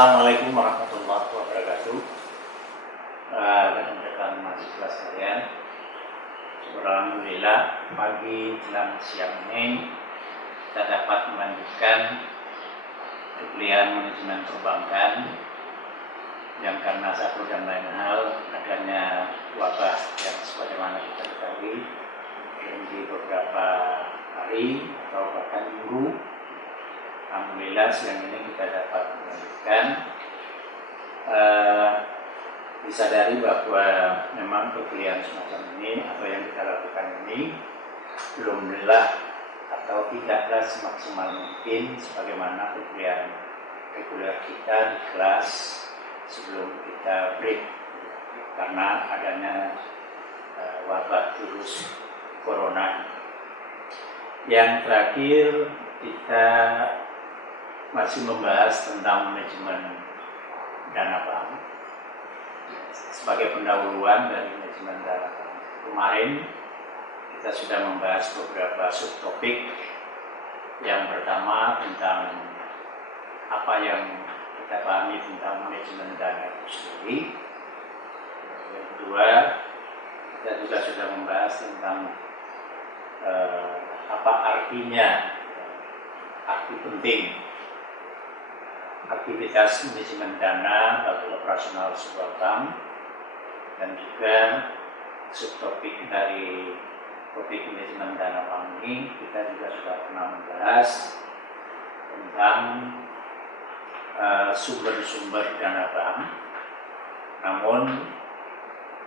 Assalamualaikum warahmatullahi wabarakatuh. Rekan-rekan mahasiswa sekalian, alhamdulillah pagi jelang siang ini kita dapat melanjutkan kuliah manajemen perbankan yang karena satu dan lain hal adanya wabah yang sebagaimana kita ketahui di beberapa hari atau bahkan minggu. Alhamdulillah siang ini kita dapat melanjutkan. Disadari bahwa memang kuliah semacam ini atau yang kita lakukan ini belumlah atau tidaklah semaksimal mungkin sebagaimana kuliah reguler kita di kelas sebelum kita break karena adanya wabah virus corona. Yang terakhir kita masih membahas tentang manajemen dana bank sebagai pendahuluan dari manajemen dana bank. Kemarin kita sudah membahas beberapa subtopik. Yang pertama tentang apa yang kita pahami tentang manajemen dana itu sendiri. Yang kedua, kita juga sudah membahas tentang apa artinya, arti penting aktivitas manajemen dana bagi operasional sebuah bank, dan juga subtopik dari topik manajemen dana bank ini kita juga sudah pernah membahas tentang sumber-sumber dana bank. Namun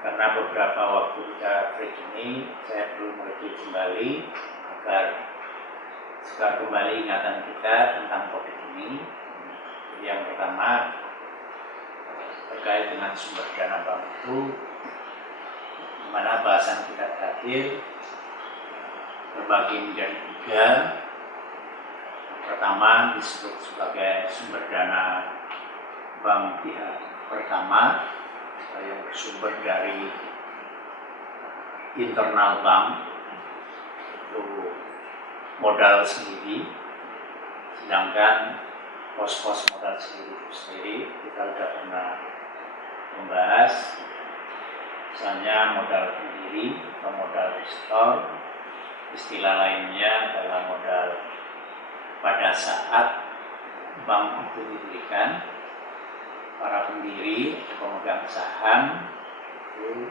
karena beberapa waktu kita break ini saya perlu mereview kembali agar kembali ingatan kita tentang topik ini. Yang pertama terkait dengan sumber dana bank itu, di mana bahasan kita terakhir terbagi menjadi 3. Pertama disebut sebagai sumber dana bank pihak pertama yang bersumber dari internal bank, itu modal sendiri, sedangkan pos-pos modal sendiri kita sudah pernah membahas, misalnya modal pendiri atau modal investor, istilah lainnya adalah modal pada saat bank itu didirikan. Para pendiri atau pemegang saham itu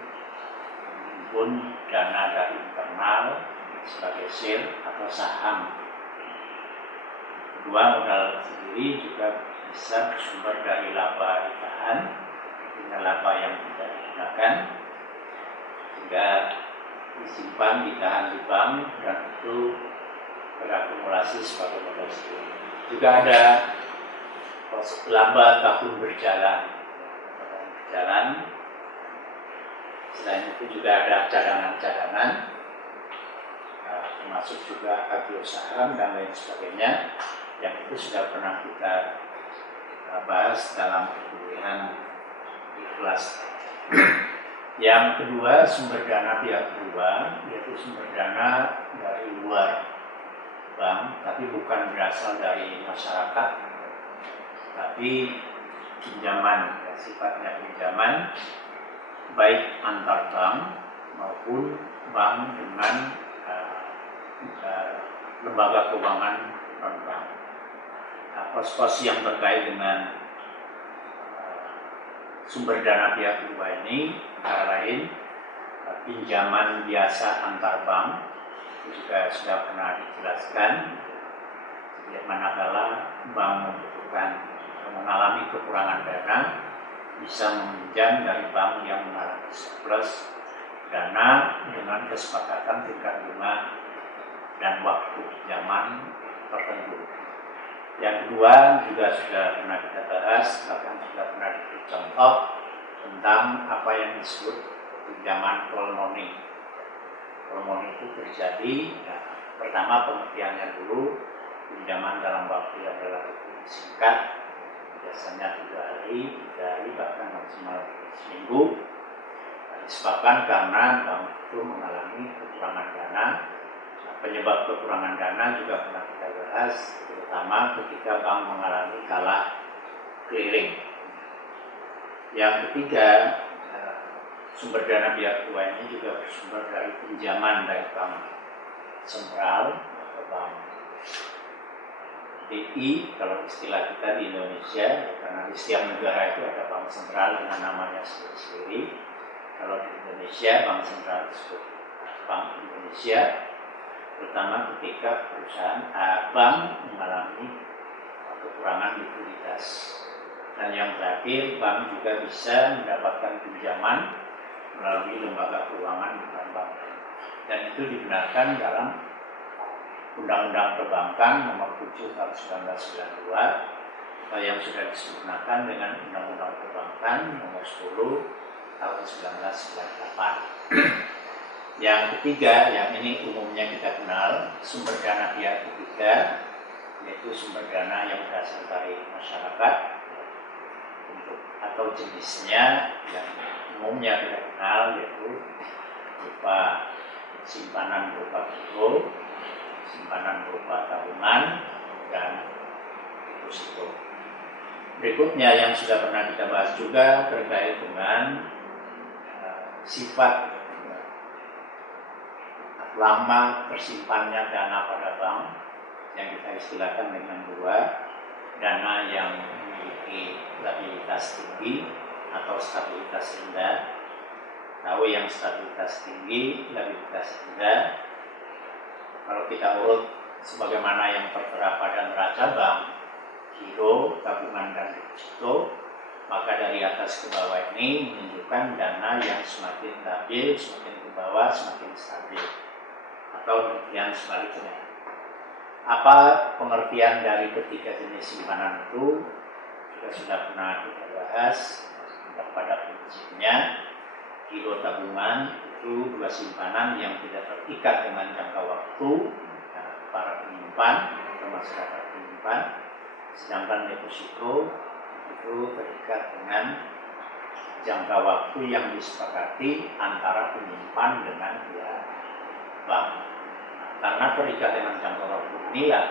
menghimpun dana dari internal sebagai share atau saham. Kedua, modal sendiri juga bisa bersumber dari laba ditahan, artinya laba yang tidak digunakan, sehingga disimpan, ditahan di bank, dan itu berakumulasi sebagai modal sendiri. Juga ada laba tahun berjalan. Selain itu juga ada cadangan-cadangan, termasuk juga agio saham dan lain sebagainya, yang itu sudah pernah kita bahas dalam kuliah di kelas. Yang kedua, sumber dana pihak kedua, yaitu sumber dana dari luar bank, tapi bukan berasal dari masyarakat, tapi pinjaman, sifatnya pinjaman, baik antar bank maupun bank dengan lembaga keuangan non-bank. Pos-pos yang terkait dengan sumber dana pihak kedua ini antara lain pinjaman biasa antar bank, itu juga sudah pernah dijelaskan. Manakala bank membutuhkan mengalami kekurangan dana, bisa meminjam dari bank yang mengalami surplus dana dengan kesepakatan tingkat bunga dan waktu pinjaman tertentu. Yang kedua juga sudah pernah kita bahas, bahkan sudah pernah diberi contoh tentang apa yang disebut pinjaman call money. Call money itu terjadi, pertama pengertiannya dulu, pinjaman dalam waktu yang relatif singkat, biasanya 3 hari, bahkan maksimal seminggu, disebabkan karena bank itu mengalami kekurangan dana. Penyebab kekurangan dana juga pernah kita bahas, terutama ketika bank mengalami kalah keliling. Yang ketiga, sumber dana pihak ketiga ini juga bersumber dari pinjaman dari bank sentral atau bank BI kalau istilah kita di Indonesia, karena di setiap negara itu ada bank sentral dengan namanya sendiri-sendiri. Kalau di Indonesia, bank sentral disebut Bank Indonesia, terutama ketika perusahaan bank mengalami kekurangan likuiditas. Dan yang terakhir, bank juga bisa mendapatkan pinjaman melalui lembaga keuangan bukan bank. Dan itu dibenarkan dalam Undang-Undang Perbankan Nomor 7 Tahun 1992 yang sudah disempurnakan dengan Undang-Undang Perbankan Nomor 10 Tahun 1998. Yang ketiga, yang ini umumnya kita kenal, sumber dana pihak ketiga, yaitu sumber dana yang berasal dari masyarakat atau jenisnya yang umumnya kita kenal, yaitu berupa simpanan berupa giro, simpanan berupa tabungan, dan deposito. Berikutnya yang sudah pernah kita bahas juga terkait dengan sifat lama tersimpannya dana pada bank yang kita istilahkan dengan dua, dana yang memiliki stabilitas tinggi atau stabilitas rendah. Tahu yang stabilitas tinggi, stabilitas rendah. Kalau kita urut sebagaimana yang tertera pada neraca bank, giro, tabungan, dan deposito, maka dari atas ke bawah ini menunjukkan dana yang semakin stabil, semakin ke bawah semakin stabil, atau demikian sebaliknya. Apa pengertian dari ketiga jenis simpanan itu? Kita sudah pernah kita bahas. Pada prinsipnya, giro tabungan itu dua simpanan yang tidak terikat dengan jangka waktu para penyimpan atau masyarakat penyimpan, sedangkan deposito itu terikat dengan jangka waktu yang disepakati antara penyimpan dengan pihak bank. Karena terikat dengan jangka waktu inilah,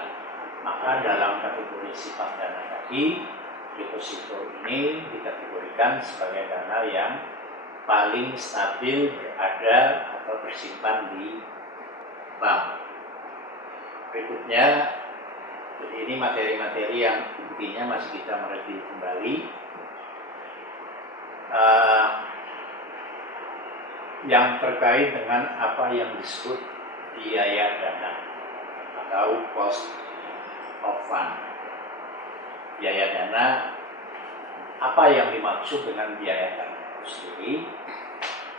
maka dalam kategori sifat dana tadi, deposito ini dikategorikan sebagai dana yang paling stabil berada atau tersimpan di bank. Berikutnya, jadi ini materi-materi yang intinya masih kita mereview kembali. Yang terkait dengan apa yang disebut biaya dana atau cost of fund. Biaya dana, apa yang dimaksud dengan biaya dana itu sendiri,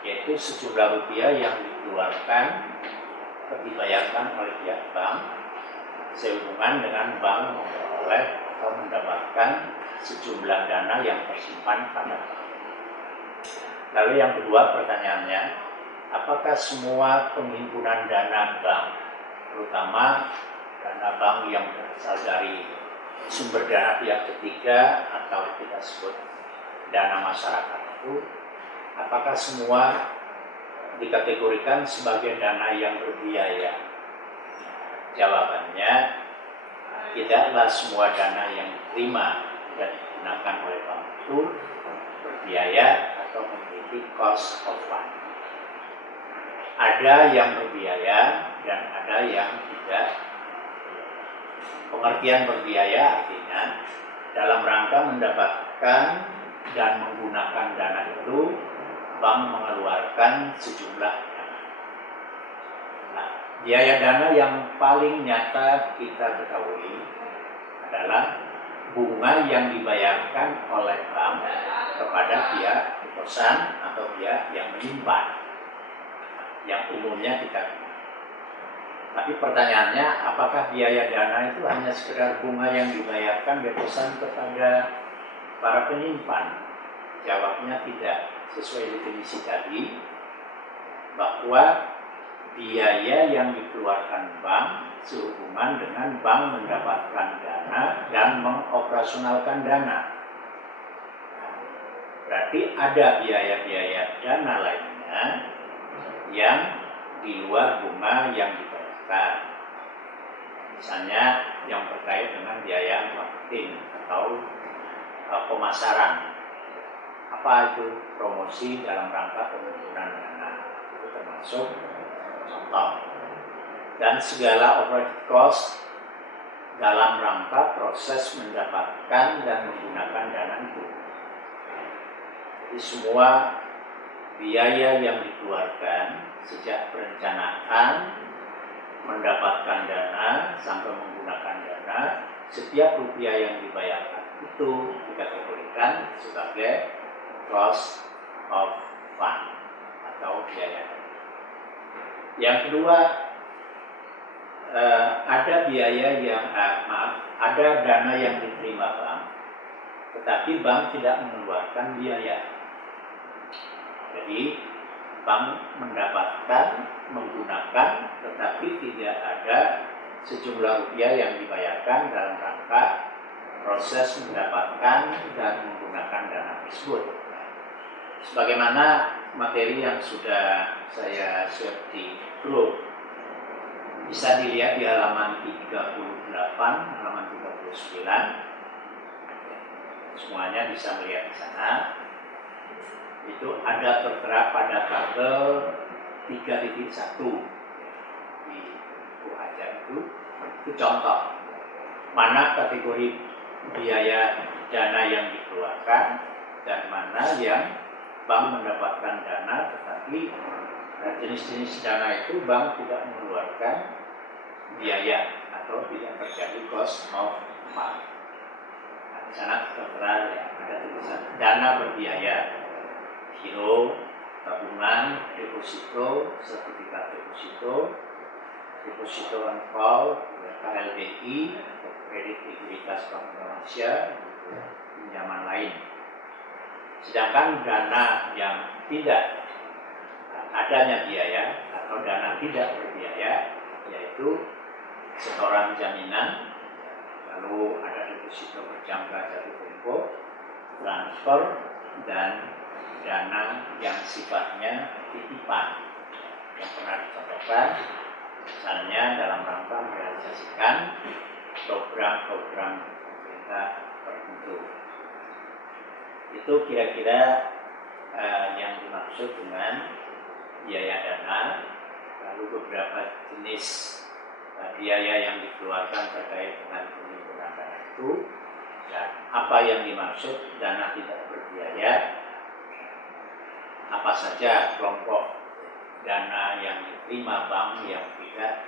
yaitu sejumlah rupiah yang dikeluarkan atau dibayarkan oleh pihak bank sehubungan dengan bank memperoleh atau mendapatkan sejumlah dana yang tersimpan pada bank. Lalu yang kedua pertanyaannya, apakah semua penghimpunan dana bank, terutama dana bank yang berasal dari sumber dana pihak ketiga atau kita sebut dana masyarakat itu, apakah semua dikategorikan sebagai dana yang berbiaya? Jawabannya, tidaklah semua dana yang diterima dan digunakan oleh bank itu berbiaya atau memiliki cost of fund. Ada yang berbiaya dan ada yang tidak. Pengertian berbiaya artinya dalam rangka mendapatkan dan menggunakan dana itu, bank mengeluarkan sejumlah dana. Nah, biaya dana yang paling nyata kita ketahui adalah bunga yang dibayarkan oleh bank kepada pihak pesan atau pihak yang menyimpan, yang umumnya kita kenal. Tapi pertanyaannya, apakah biaya dana itu hanya sekedar bunga yang dibayarkan pesan kepada para penyimpan? Jawabnya tidak. Sesuai definisi tadi, bahwa biaya yang dikeluarkan bank sehubungan dengan bank mendapatkan dana dan mengoperasionalkan dana. Berarti ada biaya-biaya dana lainnya yang di luar bunga yang dibayarkan. Misalnya yang terkait dengan biaya marketing atau pemasaran. Apa itu promosi dalam rangka penggunaan dana, itu termasuk contoh. Dan segala operating cost dalam rangka proses mendapatkan dan menggunakan dana itu. Jadi semua biaya yang dikeluarkan sejak perencanaan, mendapatkan dana, sampai menggunakan dana, setiap rupiah yang dibayarkan itu dikategorikan sebagai cost of fund atau biaya. Yang kedua, ada biaya yang ada dana yang diterima bank, tetapi bank tidak mengeluarkan biaya. Jadi bank mendapatkan, menggunakan, tetapi tidak ada sejumlah rupiah yang dibayarkan dalam rangka proses mendapatkan dan menggunakan dana tersebut. Sebagaimana materi yang sudah saya share di grup, bisa dilihat di halaman 38, halaman 39. Semuanya bisa melihat di sana. Itu ada tertera pada tabel 3.1 di buku ajar itu contoh mana kategori biaya dana yang dikeluarkan dan mana yang bank mendapatkan dana, tetapi jenis-jenis dana itu bank tidak mengeluarkan biaya atau tidak terjadi cost of fund. Nah, di sana tertera ya, ada tulisan dana berbiaya, giro, tabungan, deposito, sertifikat deposito, deposito on call, KLBI, atau kredit likuiditas Bank Indonesia, pinjaman lain. Sedangkan dana yang tidak adanya biaya atau dana tidak berbiaya, yaitu setoran jaminan, lalu ada deposito berjangka jatuh tempo, transfer, dan dana yang sifatnya titipan yang pernah dicontohkan, misalnya dalam rangka merealisasikan program-program pemerintah tertentu. Itu kira-kira yang dimaksud dengan biaya dana. Lalu beberapa jenis biaya yang dikeluarkan terkait dengan penggunaan dana itu, dan apa yang dimaksud dana tidak berbiaya, apa saja kelompok dana yang diterima bank yang tidak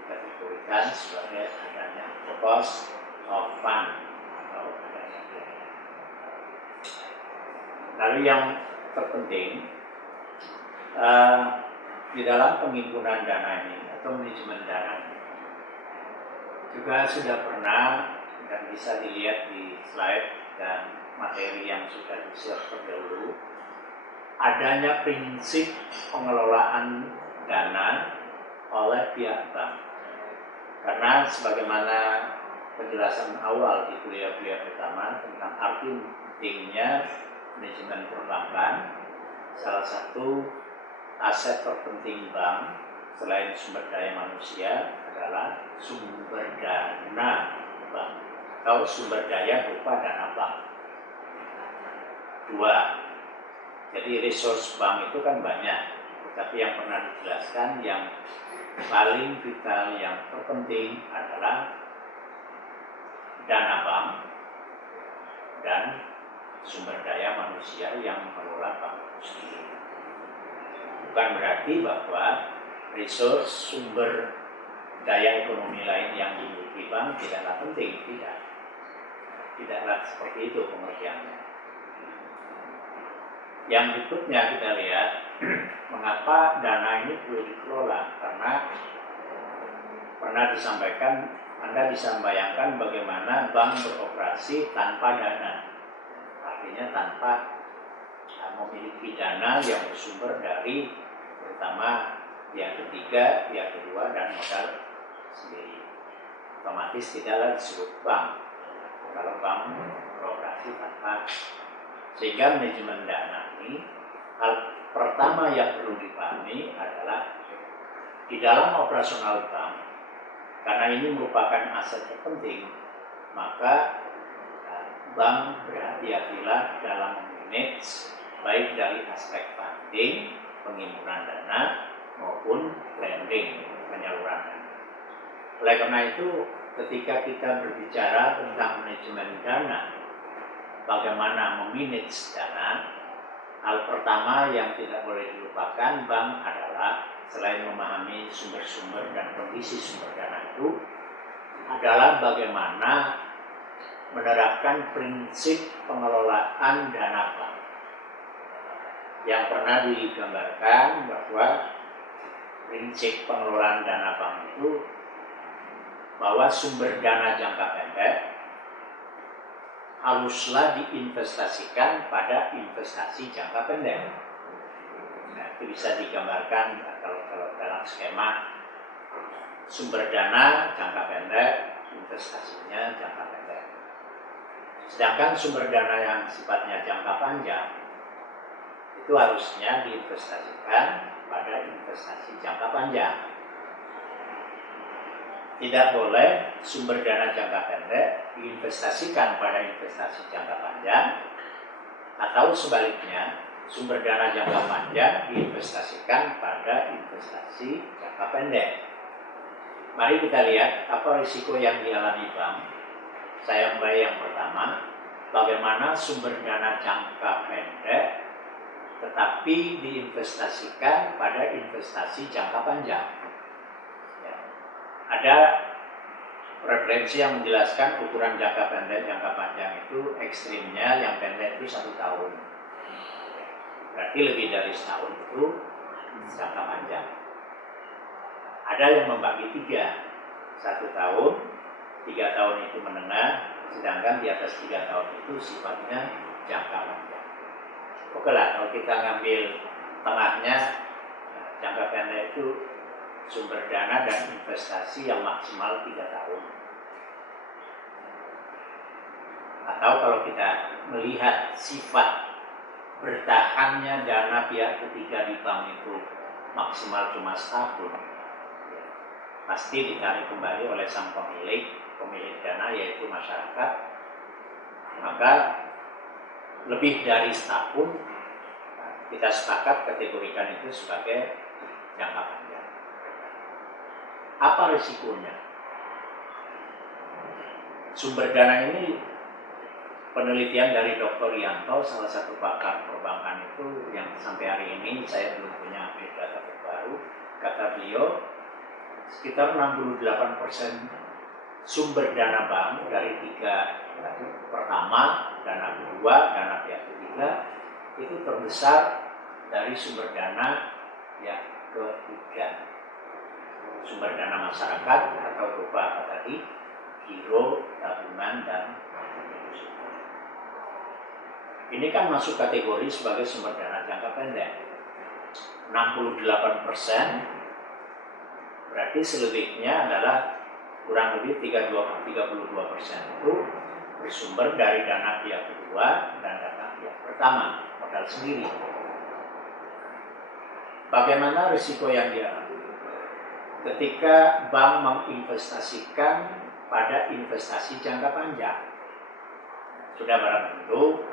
dikategorikan sebagai adanya cost of fund atau adanya biaya. Lalu yang terpenting di dalam penghimpunan dana ini atau manajemen dana ini juga sudah pernah dan bisa dilihat di slide dan materi yang sudah di-share terdahulu, adanya prinsip pengelolaan dana oleh pihak bank. Karena sebagaimana penjelasan awal di kuliah-kuliah pertama tentang arti pentingnya manajemen perbankan, salah satu aset terpenting bank selain sumber daya manusia adalah sumber dana bank atau sumber daya berupa dana bank. Dua, jadi resource bank itu kan banyak, tetapi yang pernah dijelaskan yang paling vital, yang terpenting adalah dana bank dan sumber daya manusia yang mengelola bank itu sendiri. Bukan berarti bahwa resource sumber daya ekonomi lain yang dimiliki bank tidaklah penting, tidaklah seperti itu pengertiannya. Yang berikutnya kita lihat mengapa dana ini perlu dikelola, karena pernah disampaikan, Anda bisa membayangkan bagaimana bank beroperasi tanpa dana, artinya tanpa memiliki dana yang bersumber dari pertama pihak ketiga, pihak kedua, dan modal sendiri. Otomatis tidaklah disebut bank kalau bank beroperasi tanpa. Sehingga manajemen dana ini, hal pertama yang perlu dipahami adalah di dalam operasional bank, karena ini merupakan aset terpenting, maka bank berhati-hatilah dalam memanage baik dari aspek funding, pengimpunan dana, maupun lending, penyaluran dana. Oleh karena itu, ketika kita berbicara tentang manajemen dana, bagaimana memanage dana, hal pertama yang tidak boleh dilupakan bank adalah selain memahami sumber-sumber dan kondisi sumber dana itu, adalah bagaimana menerapkan prinsip pengelolaan dana bank. Yang pernah digambarkan bahwa prinsip pengelolaan dana bank itu bahwa sumber dana jangka pendek haruslah diinvestasikan pada investasi jangka pendek. Nah, itu bisa digambarkan kalau dalam skema sumber dana jangka pendek, investasinya jangka pendek. Sedangkan sumber dana yang sifatnya jangka panjang itu harusnya diinvestasikan pada investasi jangka panjang. Tidak boleh sumber dana jangka pendek diinvestasikan pada investasi jangka panjang, atau sebaliknya sumber dana jangka panjang diinvestasikan pada investasi jangka pendek. Mari kita lihat apa risiko yang dialami bank. Saya mulai yang pertama, bagaimana sumber dana jangka pendek tetapi diinvestasikan pada investasi jangka panjang. Ya. Ada referensi yang menjelaskan ukuran jangka pendek, jangka panjang itu ekstrimnya yang pendek itu 1 tahun. Berarti lebih dari setahun itu jangka panjang. Ada yang membagi 3, 1 tahun, 3 tahun itu menengah, sedangkan di atas 3 tahun itu sifatnya jangka panjang. Oke lah, kalau kita ngambil tengahnya, jangka pendek itu sumber dana dan investasi yang maksimal 3 tahun. Atau kalau kita melihat sifat bertahannya dana pihak ketiga di bank itu maksimal cuma setahun, pasti ditarik kembali oleh sang pemilik dana, yaitu masyarakat. Maka lebih dari setahun kita sepakat kategorikan itu sebagai jangka panjang. Apa risikonya? Sumber dana ini, penelitian dari Dr. Yanto, salah satu pakar perbankan itu, yang sampai hari ini saya belum punya update data terbaru, kata beliau sekitar 68% sumber dana bank dari 3 pertama, dana kedua, dana pihak ketiga itu terbesar dari sumber dana yang ketiga, sumber dana masyarakat atau berupa tadi giro, tabungan, dan deposito. Ini kan masuk kategori sebagai sumber dana jangka pendek. 68%, berarti selebihnya adalah kurang lebih 32% itu bersumber dari dana pihak kedua dan dana pihak pertama, modal sendiri. Bagaimana risiko yang dialami ketika bank menginvestasikan pada investasi jangka panjang? Sudah barang tentu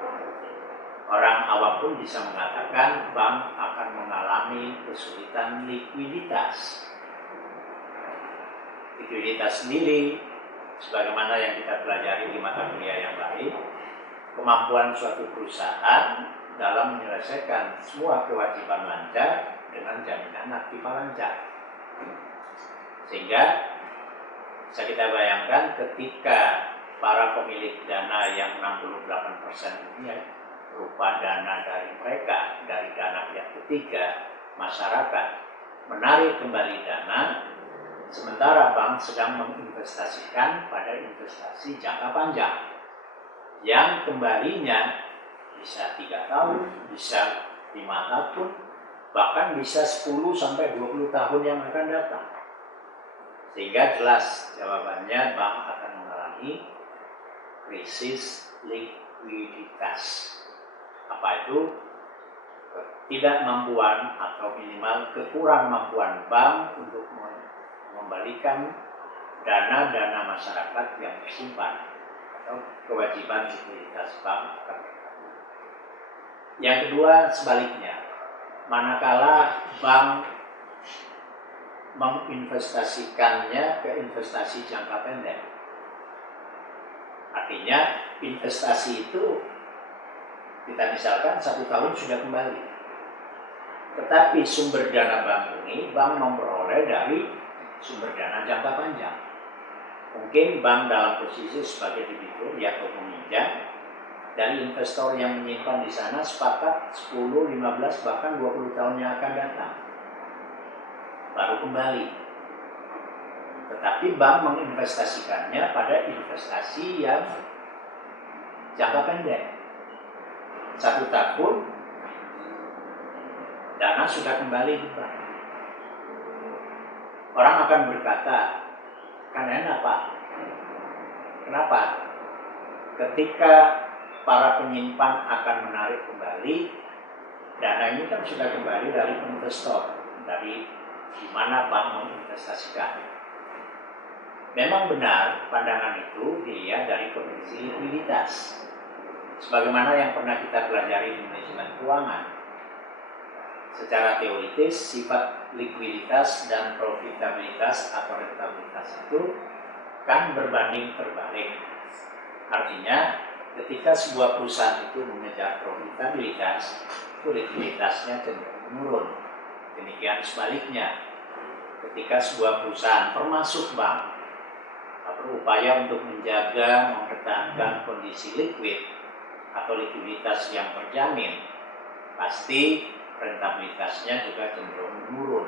orang awam pun bisa mengatakan bank akan mengalami kesulitan likuiditas. Likuiditas sendiri, sebagaimana yang kita pelajari di mata kuliah yang lain, kemampuan suatu perusahaan dalam menyelesaikan semua kewajiban lancar dengan jaminan aktiva lancar. Sehingga bisa kita bayangkan ketika para pemilik dana yang 68% ini berupa dana dari mereka, dari dana pihak ketiga, masyarakat, menarik kembali dana, sementara bank sedang menginvestasikan pada investasi jangka panjang yang kembalinya bisa 3 tahun, bisa 5 tahun, bahkan bisa 10-20 tahun yang akan datang. Sehingga jelas jawabannya bank akan mengalami krisis likuiditas. Apa itu? Ketidakmampuan atau minimal kekurangmampuan bank untuk mengembalikan dana-dana masyarakat yang tersimpan. atau kewajiban likuiditas bank akan bertambah. Yang kedua sebaliknya, manakala bank menginvestasikannya ke investasi jangka pendek. Artinya investasi itu kita misalkan 1 tahun sudah kembali. Tetapi sumber dana bank ini bank memperoleh dari sumber dana jangka panjang. Mungkin bank dalam posisi sebagai debitur atau peminjam dari investor yang menyimpan di sana sepakat 10, 15 bahkan 20 tahun yang akan datang baru kembali. Tetapi bank menginvestasikannya pada investasi yang jangka pendek. 1 tahun dana sudah kembali di bank. Orang akan berkata, kan enak Pak. Kenapa? Ketika para penyimpan akan menarik kembali, dana ini kan sudah kembali dari investor, dari di mana bank menginvestasikan. Memang benar pandangan itu dilihat dari kondisi likuiditas. Sebagaimana yang pernah kita pelajari di manajemen keuangan. Secara teoritis, sifat likuiditas dan profitabilitas atau rentabilitas itu kan berbanding terbalik. Artinya, ketika sebuah perusahaan itu mengejar profitabilitas, itu likuiditasnya cenderung menurun. Demikian sebaliknya, ketika sebuah perusahaan termasuk bank berupaya untuk menjaga, mempertahankan kondisi likuid atau likuiditas yang terjamin, pasti rentabilitasnya juga cenderung menurun.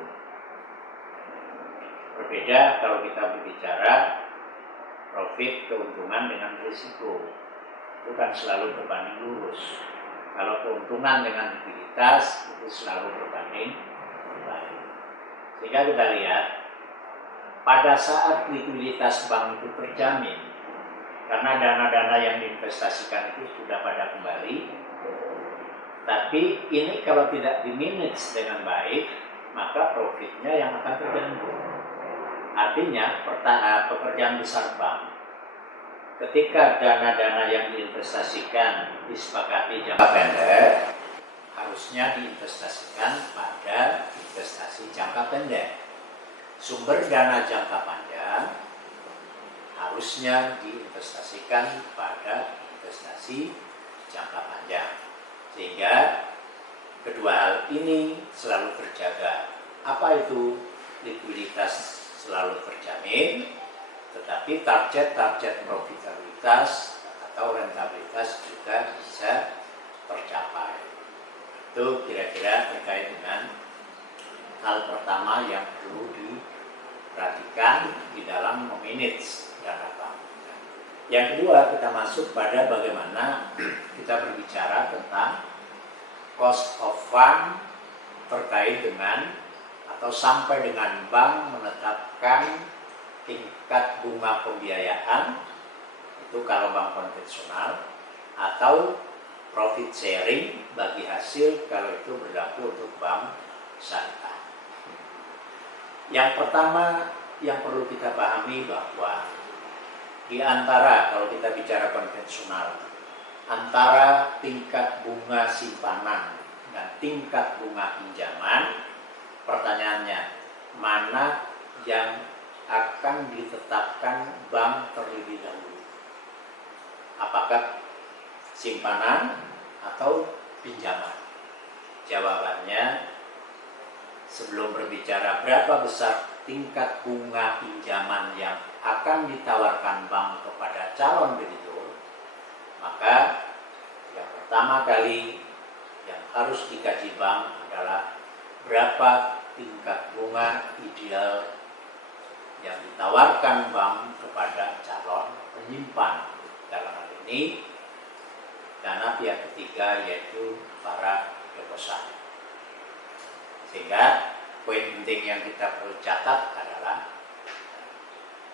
Berbeda kalau kita berbicara profit, keuntungan dengan risiko, itu kan selalu berbanding lurus. Kalau keuntungan dengan likuiditas itu selalu berbanding terbalik. Sehingga kita lihat pada saat likuiditas bank itu terjamin karena dana-dana yang diinvestasikan itu sudah pada kembali, tapi ini kalau tidak dimanage dengan baik, maka profitnya yang akan terganggu. Artinya pekerjaan besar bank, ketika dana-dana yang diinvestasikan disepakati jangka pendek, harusnya diinvestasikan pada investasi jangka pendek. Sumber dana jangka panjang harusnya diinvestasikan pada investasi jangka panjang. Sehingga kedua hal ini selalu terjaga. Apa itu? Likuiditas selalu terjamin, tetapi target-target profitabilitas atau rentabilitas juga bisa tercapai. Itu kira-kira terkait dengan hal pertama yang perlu diperhatikan di dalam memanage dana bank. Yang kedua, kita masuk pada bagaimana kita berbicara tentang cost of fund terkait dengan atau sampai dengan bank menetapkan tingkat bunga pembiayaan, itu kalau bank konvensional, atau profit sharing bagi hasil kalau itu berlaku untuk bank syariah. Yang pertama yang perlu kita pahami bahwa di antara, kalau kita bicara konvensional, antara tingkat bunga simpanan dan tingkat bunga pinjaman, pertanyaannya, mana yang akan ditetapkan bank terlebih dahulu? Apakah simpanan atau pinjaman? Jawabannya, sebelum berbicara berapa besar tingkat bunga pinjaman yang akan ditawarkan bank kepada calon debitur, maka yang pertama kali yang harus dikaji bank adalah berapa tingkat bunga ideal yang ditawarkan bank kepada calon penyimpan. Dalam hal ini dana pihak ketiga, yaitu para deposan. Sehingga poin penting yang kita perlu catat adalah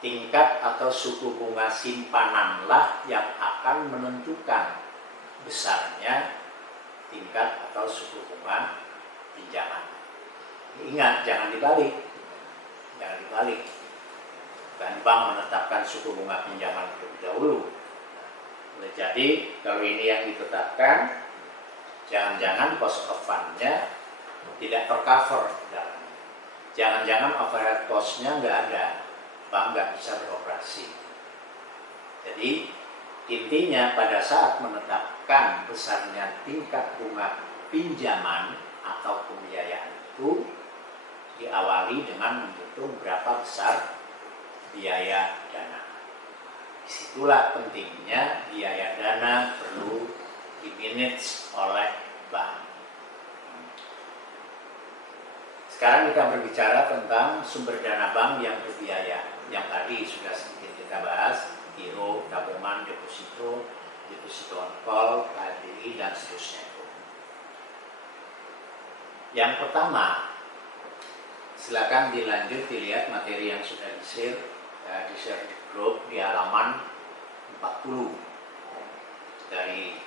tingkat atau suku bunga simpananlah yang akan menentukan besarnya tingkat atau suku bunga pinjaman. Ingat, jangan dibalik. Jangan dibalik. Dan bank menetapkan suku bunga pinjaman terlebih dahulu. Boleh jadi kalau ini yang ditetapkan, jangan-jangan cost of fund-nya tidak tercover di dalamnya. Jangan-jangan overhead cost-nya nggak ada, bank nggak bisa beroperasi. Jadi intinya pada saat menetapkan besarnya tingkat bunga pinjaman atau pembiayaan itu diawali dengan menghitung berapa besar biaya dana. Disitulah pentingnya biaya dana perlu dimanage oleh bank. Sekarang kita berbicara tentang sumber dana bank yang berbiaya. Yang tadi sudah sedikit kita bahas, giro, tabungan, deposito, deposito on call, KDI, dan seterusnya itu. Yang pertama, silakan dilanjut dilihat materi yang sudah di-share di grup di halaman 40 dari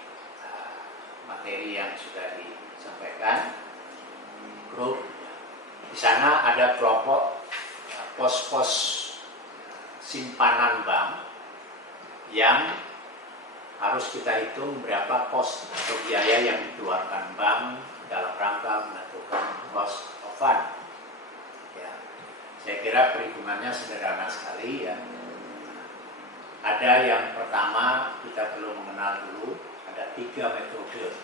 materi yang sudah disampaikan grup. Di sana ada kelompok pos-pos simpanan bank yang harus kita hitung berapa cost atau biaya yang dikeluarkan bank dalam rangka menentukan cost of fund. Ya, saya kira perhitungannya sederhana sekali ya. Ada yang pertama kita perlu mengenal dulu, ada 3 metode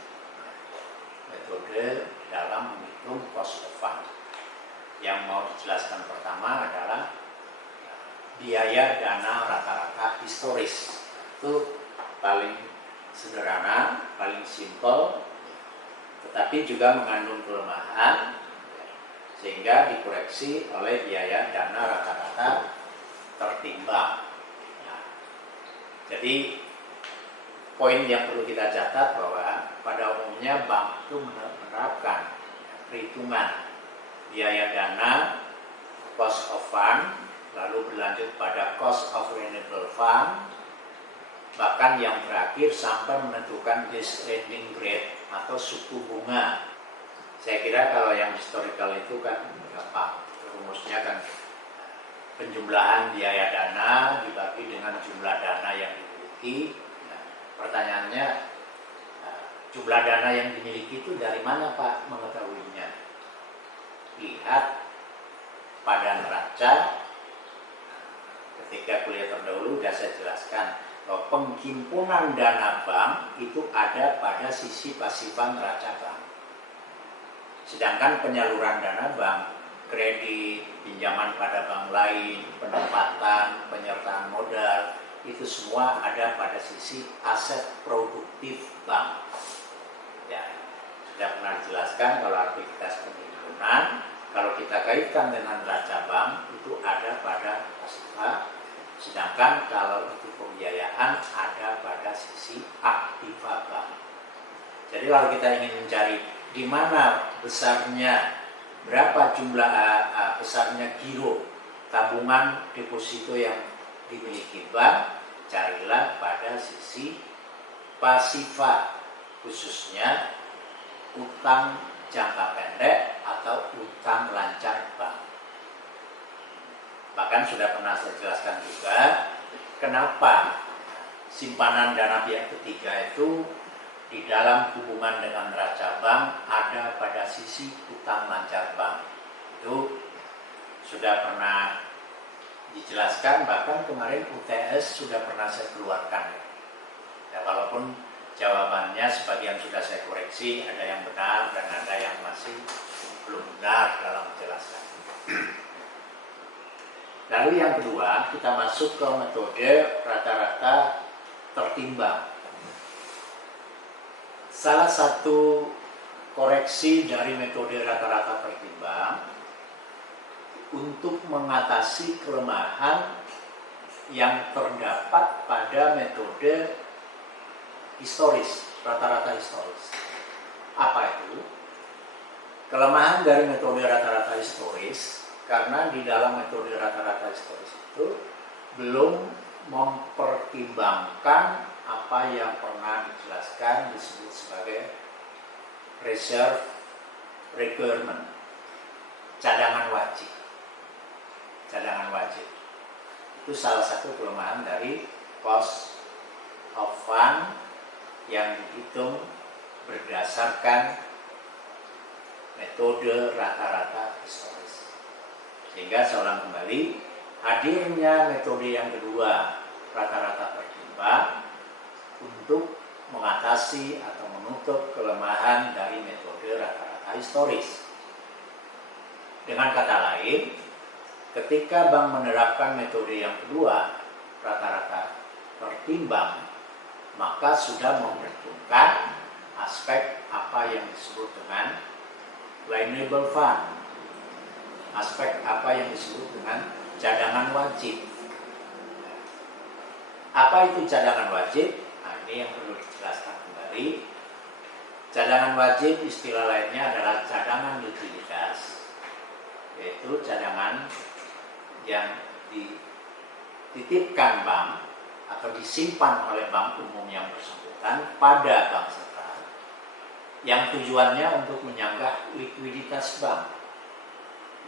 dalam menghitung cost of fund. Yang mau dijelaskan pertama adalah biaya dana rata-rata historis. Itu paling sederhana, paling simpel, tetapi juga mengandung kelemahan, sehingga dikoreksi oleh biaya dana rata-rata tertimbang. Nah, jadi poin yang perlu kita catat bahwa pada umumnya bank itu menerapkan perhitungan biaya dana, cost of fund, lalu berlanjut pada cost of renewable fund, bahkan yang terakhir sampai menentukan base lending rate atau suku bunga. Saya kira kalau yang historical itu kan gampang, rumusnya kan penjumlahan biaya dana dibagi dengan jumlah dana yang dimiliki. Nah, pertanyaannya, jumlah dana yang dimiliki itu dari mana Pak mengetahuinya? Lihat pada neraca. Ketika kuliah terdahulu sudah saya jelaskan bahwa penghimpunan dana bank itu ada pada sisi pasifan neraca bank. Sedangkan penyaluran dana bank, kredit, pinjaman pada bank lain, penempatan, penyertaan modal, itu semua ada pada sisi aset produktif bank. Ya, sudah pernah dijelaskan kalau aktivitas penghimpunan, kalau kita kaitkan dengan neraca bank itu ada pada pasifan. Sedangkan kalau itu pembiayaan ada pada sisi aktiva bank. Jadi kalau kita ingin mencari di mana besarnya, berapa jumlah besarnya giro tabungan deposito yang dimiliki bank, carilah pada sisi pasifa, khususnya utang jangka pendek atau utang lancar bank. Bahkan sudah pernah saya jelaskan juga kenapa simpanan dana pihak ketiga itu di dalam hubungan dengan neraca bank ada pada sisi utang lancar bank. Itu sudah pernah dijelaskan, bahkan kemarin UTS sudah pernah saya keluarkan. Ya, walaupun jawabannya sebagian sudah saya koreksi, ada yang benar dan ada yang masih belum benar dalam menjelaskan. Lalu yang kedua, kita masuk ke metode rata-rata tertimbang. Salah satu koreksi dari metode rata-rata tertimbang untuk mengatasi kelemahan yang terdapat pada metode historis, rata-rata historis. Apa itu? Kelemahan dari metode rata-rata historis, karena di dalam metode rata-rata historis itu belum mempertimbangkan apa yang pernah dijelaskan disebut sebagai reserve requirement, cadangan wajib. Cadangan wajib itu salah satu kelemahan dari cost of fund yang dihitung berdasarkan metode rata-rata historis. Sehingga seolah kembali, hadirnya metode yang kedua, rata-rata tertimbang, untuk mengatasi atau menutup kelemahan dari metode rata-rata historis. Dengan kata lain, ketika bank menerapkan metode yang kedua, rata-rata tertimbang, maka sudah memperhitungkan aspek apa yang disebut dengan liable fund, aspek apa yang disebut dengan cadangan wajib. Apa itu cadangan wajib? Nah, ini yang perlu dijelaskan kembali. Cadangan wajib istilah lainnya adalah cadangan likuiditas, yaitu cadangan yang dititipkan bank atau disimpan oleh bank umum yang bersangkutan pada bank sentral, yang tujuannya untuk menyanggah likuiditas bank.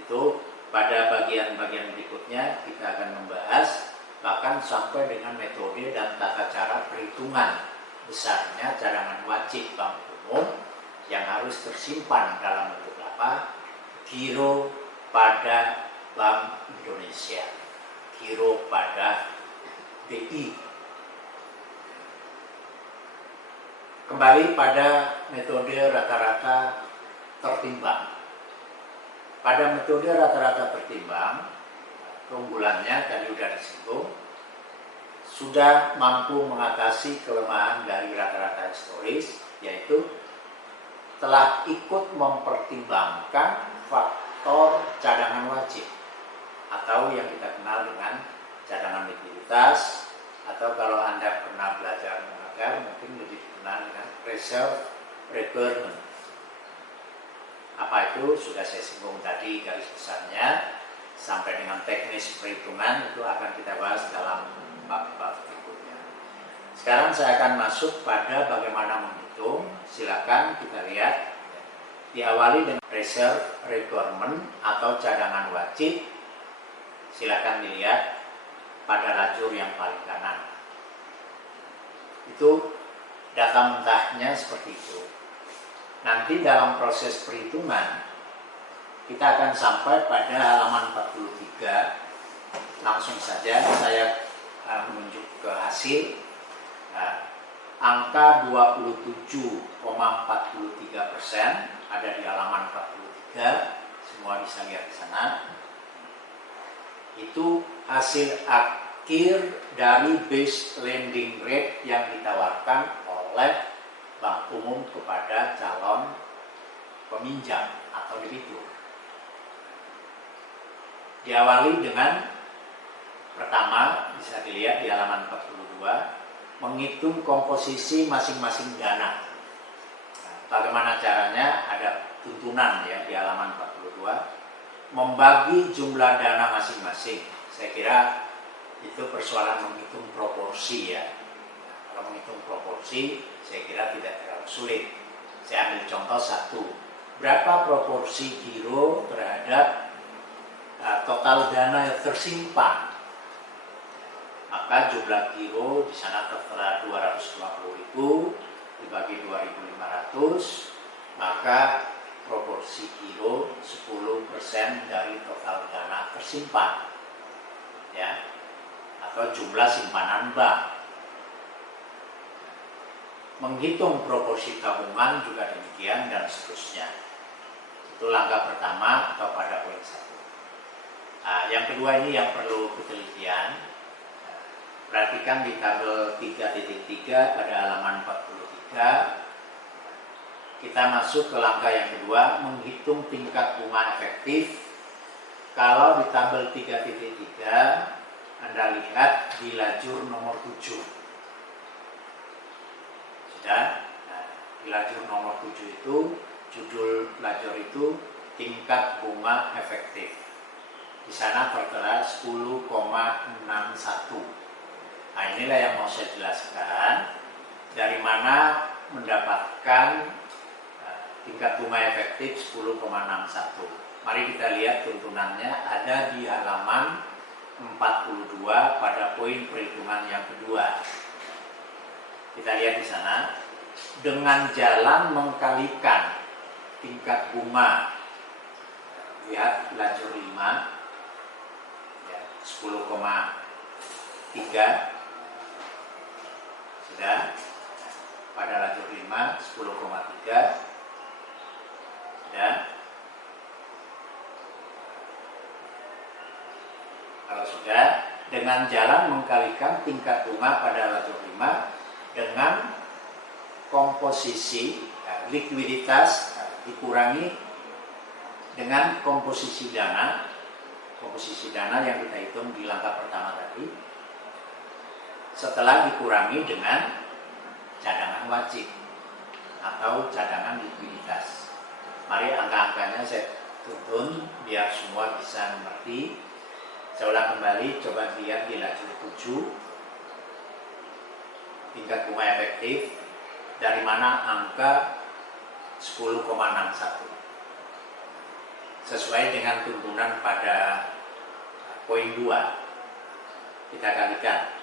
Itu pada bagian-bagian berikutnya kita akan membahas, bahkan sampai dengan metode dan tata cara perhitungan besarnya cadangan wajib bank umum yang harus tersimpan dalam bentuk apa? Giro pada Bank Indonesia, giro pada BI. Kembali pada metode rata-rata tertimbang. Pada metode rata-rata tertimbang, keunggulannya tadi sudah disinggung, sudah mampu mengatasi kelemahan dari rata-rata historis, yaitu telah ikut mempertimbangkan faktor cadangan wajib atau yang kita kenal dengan cadangan likuiditas, atau kalau Anda pernah belajar mengajar mungkin lebih dikenal dengan reserve requirement. Apa itu? Sudah saya singgung tadi garis besarnya, sampai dengan teknis perhitungan itu akan kita bahas dalam bab-bab berikutnya. Sekarang saya akan masuk pada bagaimana menghitung. Silakan kita lihat. Diawali dengan reserve requirement atau cadangan wajib. Silakan dilihat pada lajur yang paling kanan. Itu data mentahnya seperti itu. Nanti dalam proses perhitungan kita akan sampai pada halaman 43. Langsung saja saya menunjuk ke hasil. Angka 27,43% ada di halaman 43. Semua bisa lihat di sana. Itu hasil akhir dari base lending rate yang ditawarkan oleh Bank Umum kepada calon peminjam atau debitur. Diawali dengan pertama, bisa dilihat di halaman 42, menghitung komposisi masing-masing dana. Bagaimana caranya? Ada tuntunan ya di halaman 42. Membagi jumlah dana masing-masing. Saya kira itu persoalan menghitung proporsi ya. Kalau menghitung proporsi, saya kira tidak terlalu sulit. Saya ambil contoh satu. Berapa proporsi giro terhadap total dana yang tersimpan? Maka jumlah giro di sana tertera 250.000 dibagi 2.500, maka proporsi giro 10% dari total dana tersimpan, ya, atau jumlah simpanan bank. Menghitung proporsi tabungan juga demikian dan seterusnya. Itu langkah pertama atau pada poin 1. Nah, yang kedua ini yang perlu ketelitian. Perhatikan di tabel 3.3 pada halaman 43. Kita masuk ke langkah yang kedua, menghitung tingkat bunga efektif. Kalau di tabel 3.3 Anda lihat di lajur nomor 7. Sudah? Nah, di lajur nomor 7 itu, judul lajur itu tingkat bunga efektif. Di sana tertera 10,61. Nah, inilah yang mau saya jelaskan. Dari mana mendapatkan tingkat bunga efektif 10,61. Mari kita lihat tuntunannya ada di halaman 42 pada poin perhitungan yang kedua. Kita lihat di sana, dengan jalan mengkalikan tingkat bunga, lihat lajur 5 ya, 10,3 sudah pada lajur 5 10,3 sudah. Kalau sudah, dengan jalan mengkalikan tingkat bunga pada lajur 5 dengan komposisi likuiditas dikurangi dengan komposisi dana yang kita hitung di langkah pertama tadi, setelah dikurangi dengan cadangan wajib atau cadangan likuiditas. Mari angka-angkanya saya tuntun biar semua bisa mengerti. Saya ulang kembali, coba lihat di lajur 7 tingkat bunga efektif, dari mana angka 10,61 sesuai dengan tuntunan pada poin 2. Kita kalikan.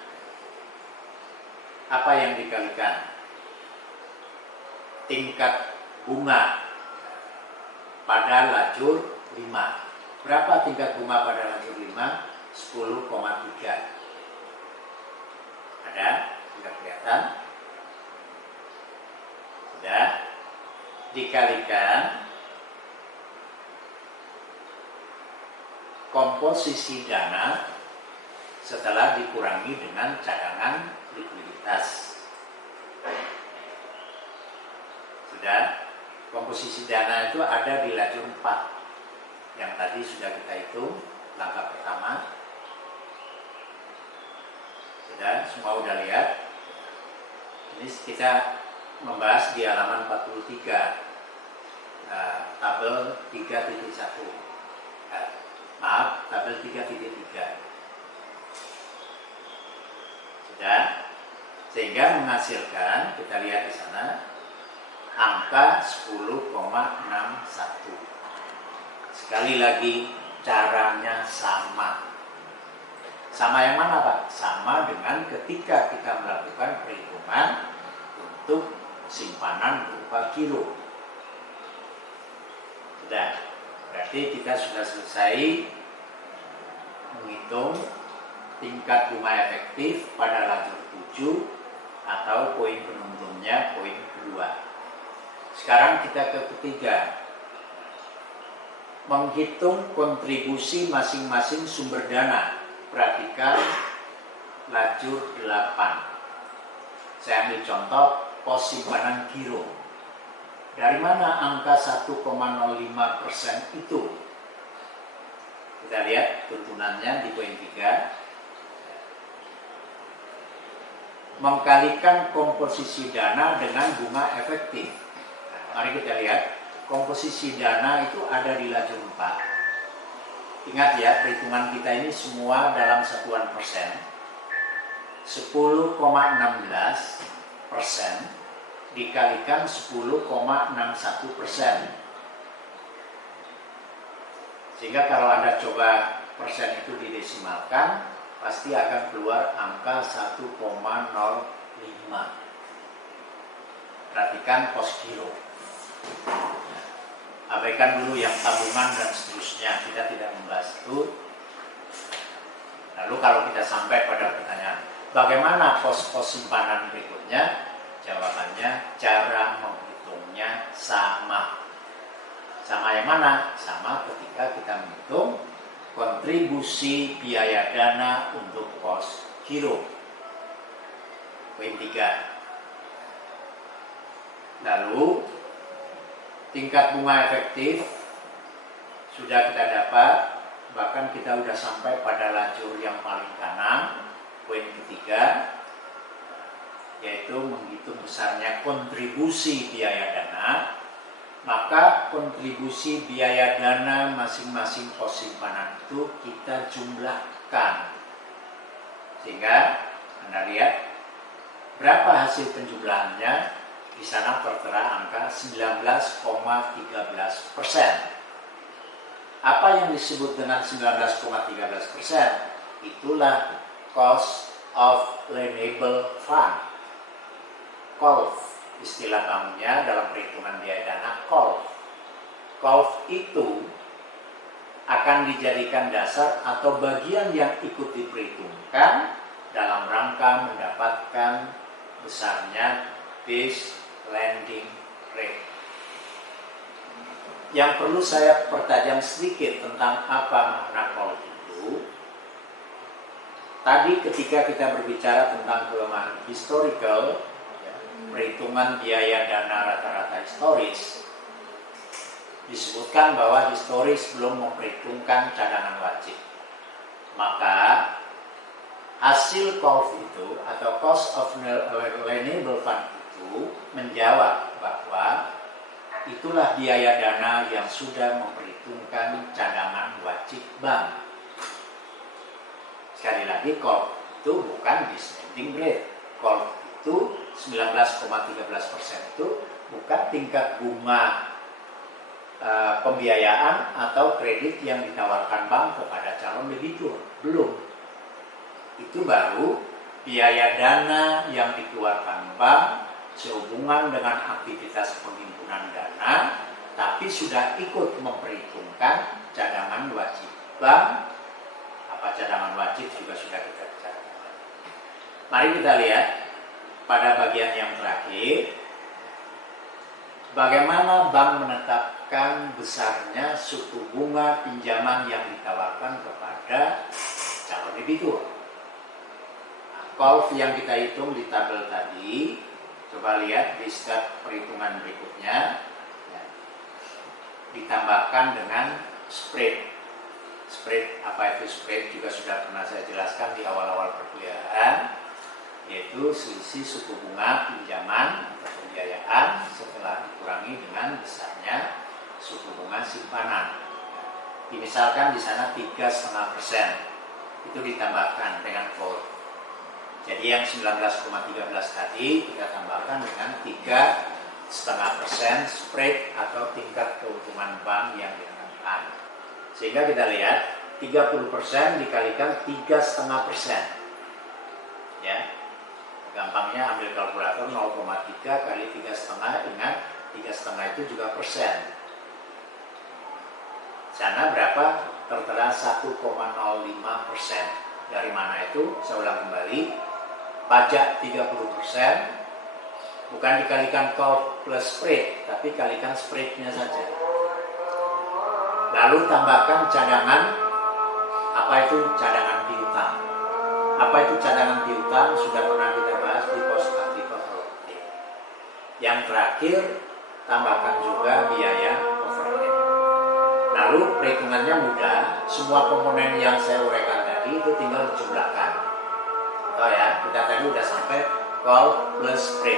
Apa yang dikalikan? Tingkat bunga pada lajur 5. Berapa tingkat bunga pada lajur 5? 10,3. Ada? Tidak kelihatan? Sudah. Dikalikan komposisi dana setelah dikurangi dengan cadangan likuiditas. Sudah. Komposisi dana itu ada di lajur 4 yang tadi sudah kita hitung langkah pertama. Sudah, semua sudah lihat. Ini kita membahas di halaman 43 tabel 3.1 tabel 3.3 sudah, sehingga menghasilkan, kita lihat di sana, angka 10,61. Sekali lagi, caranya sama. Sama yang mana, Pak? Sama dengan ketika kita melakukan perhitungan untuk simpanan berupa giro. Sudah, berarti kita sudah selesai menghitung tingkat bunga efektif pada lajur 7 atau poin penuntunnya poin kedua. Sekarang kita ke ketiga, menghitung kontribusi masing-masing sumber dana. Perhatikan lajur 8. Saya ambil contoh pos simpanan giro. Dari mana angka 1,05% itu? Kita lihat tuntunannya di poin 3. Mengkalikan komposisi dana dengan bunga efektif. Nah, mari kita lihat, komposisi dana itu ada di lajur 4. Ingat ya, perhitungan kita ini semua dalam satuan persen. 10,16% dikalikan 10,61%. Sehingga kalau Anda coba persen itu didesimalkan, pasti akan keluar angka 1,05. Perhatikan pos giro. Abaikan dulu yang tabungan dan seterusnya, kita tidak membahas itu. Lalu kalau kita sampai pada pertanyaan, bagaimana pos-pos simpanan berikutnya? Jawabannya, cara menghitungnya sama. Sama yang mana? Sama ketika kita menghitung kontribusi biaya dana untuk pos giro. Poin 3. Lalu tingkat bunga efektif sudah kita dapat, bahkan kita sudah sampai pada lajur yang paling kanan, poin ketiga, yaitu menghitung besarnya kontribusi biaya dana. Maka kontribusi biaya dana masing-masing pos simpanan itu kita jumlahkan, sehingga Anda lihat berapa hasil penjumlahannya. Di sana tertera angka 19,13%. Apa yang disebut dengan 19,13%? Itulah cost of liable fund. Kolf, istilah banknya dalam perhitungan biaya dana kolf. Kolf itu akan dijadikan dasar atau bagian yang ikut diperhitungkan dalam rangka mendapatkan besarnya base lending rate. Yang perlu saya pertajam sedikit tentang apa makna kolf itu. Tadi ketika kita berbicara tentang kelemahan historical, perhitungan biaya dana rata-rata historis, disebutkan bahwa historis belum memperhitungkan cadangan wajib. Maka hasil KOF itu atau cost of lendable fund itu menjawab bahwa itulah biaya dana yang sudah memperhitungkan cadangan wajib bank. Sekali lagi, KOF itu bukan discounting rate. KOF itu 19,13% itu bukan tingkat bunga pembiayaan atau kredit yang ditawarkan bank kepada calon debitur. Belum. Itu baru biaya dana yang dikeluarkan bank sehubungan dengan aktivitas penghimpunan dana, tapi sudah ikut memperhitungkan cadangan wajib bank. Apa cadangan wajib juga sudah kita bicarakan. Mari kita lihat pada bagian yang terakhir, bagaimana bank menetapkan besarnya suku bunga pinjaman yang ditawarkan kepada calon debitur. KOF yang kita hitung di tabel tadi, coba lihat di step perhitungan berikutnya, ditambahkan dengan spread. Spread, apa itu spread juga sudah pernah saya jelaskan di awal-awal perkuliahan, yaitu selisih suku bunga pinjaman atau pembiayaan setelah dikurangi dengan besarnya suku bunga simpanan. Misalkan di sana 3,5%, itu ditambahkan dengan KOF. Jadi yang 19,13 tadi kita tambahkan dengan 3,5% spread atau tingkat keuntungan bank yang dikenakan. Sehingga kita lihat 30% dikalikan 3,5%. Ya. Gampangnya ambil kalkulator 0,3 kali 3,5, ingat 3,5 itu juga persen. Sana berapa? Tertera 1,05%. Dari mana itu? Saya ulang kembali. Pajak 30% bukan dikalikan KOF plus spread, tapi kalikan spreadnya saja. Lalu tambahkan cadangan. Apa itu cadangan piutang? Apa itu cadangan piutang? Sudah pernah kita bahas di post aktiva produktif. Yang terakhir, tambahkan juga biaya overhead. Lalu perhitungannya mudah. Semua komponen yang saya uraikan tadi itu tinggal dijumlahkan. Oh ya, kita tadi udah sampai KOF plus spread.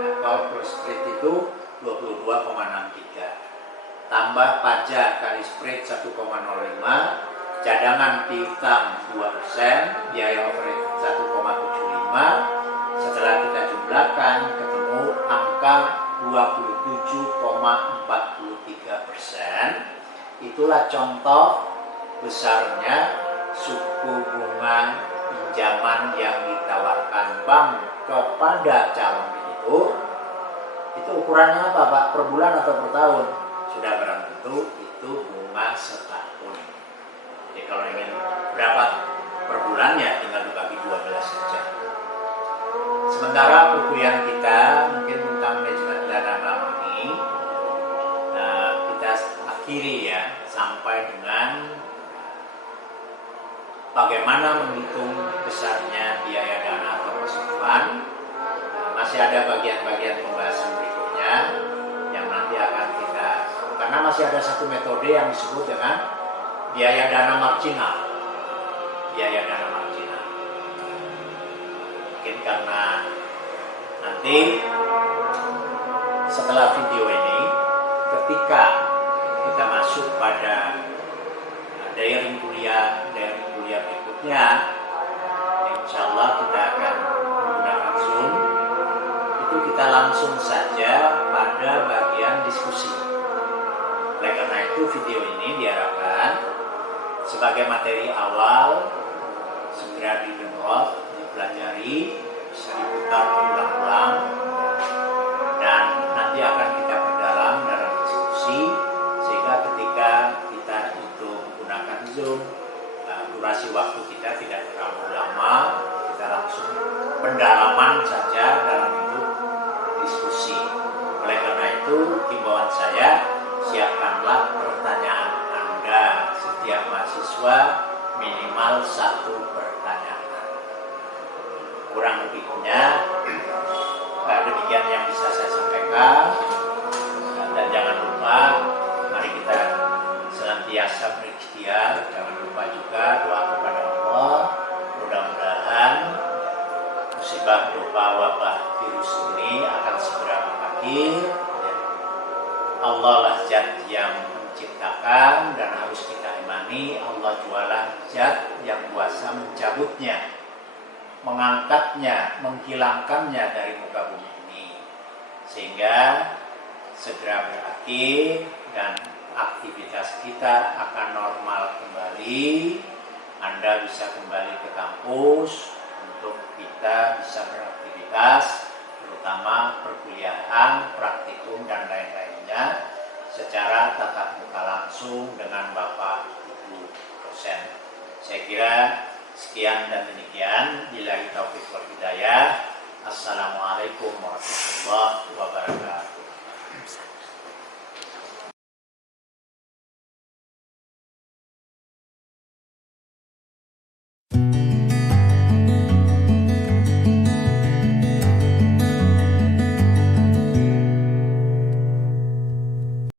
Nah, KOF plus spread itu 22,63. Tambah pajak kali spread 1,05, cadangan piutang 2%, biaya overhead 1,75. Setelah kita jumlahkan ketemu angka 27,43%. Itulah contoh besarnya suku bunga pinjaman yang ditawarkan bank kepada calon debitur. Itu ukurannya apa, Pak? Per bulan atau per tahun? Sudah barang tentu itu bunga setahun. Jadi kalau ingin berapa per bulan ya tinggal dibagi 12 saja. Sementara perkuliahan kita mungkin tentang manajemen dana bank ini kita akhiri ya sampai dengan bagaimana menghitung besarnya biaya dana atau cost of fund. Masih ada bagian-bagian pembahasan berikutnya yang nanti akan kita, karena masih ada satu metode yang disebut dengan biaya dana marginal. Biaya dana marginal. Mungkin karena nanti setelah video ini, ketika kita masuk pada daring kuliah berikutnya, insya Allah kita akan menggunakan Zoom. Itu kita langsung saja pada bagian diskusi. Oleh karena itu video ini diharapkan sebagai materi awal, segera di-download, dipelajari, bisa diputar berulang-ulang kita tidak terlalu lama, kita langsung pendalaman saja dalam bentuk diskusi. Oleh karena itu, himbauan saya, siapkanlah pertanyaan Anda. Setiap mahasiswa minimal 1 pertanyaan. Kurang lebihnya demikian yang bisa saya sampaikan. Dan jangan lupa, mari kita senantiasa berikhtiar. Jangan lupa juga doa kepada Allah. Mudah-mudahan musibah doa wabah virus ini akan segera berakhir. Allah lah zat yang menciptakan, dan harus kita imani Allah jualah zat yang kuasa mencabutnya, mengangkatnya, menghilangkannya dari muka bumi ini, sehingga segera berakhir dan aktivitas kita akan normal kembali. Anda bisa kembali ke kampus untuk kita bisa beraktivitas, terutama perkuliahan, praktikum, dan lain-lainnya secara tatap muka langsung dengan Bapak Ibu dosen. Saya kira sekian dan demikian. Billahi taufiq wal hidayah. Assalamualaikum warahmatullahi wabarakatuh.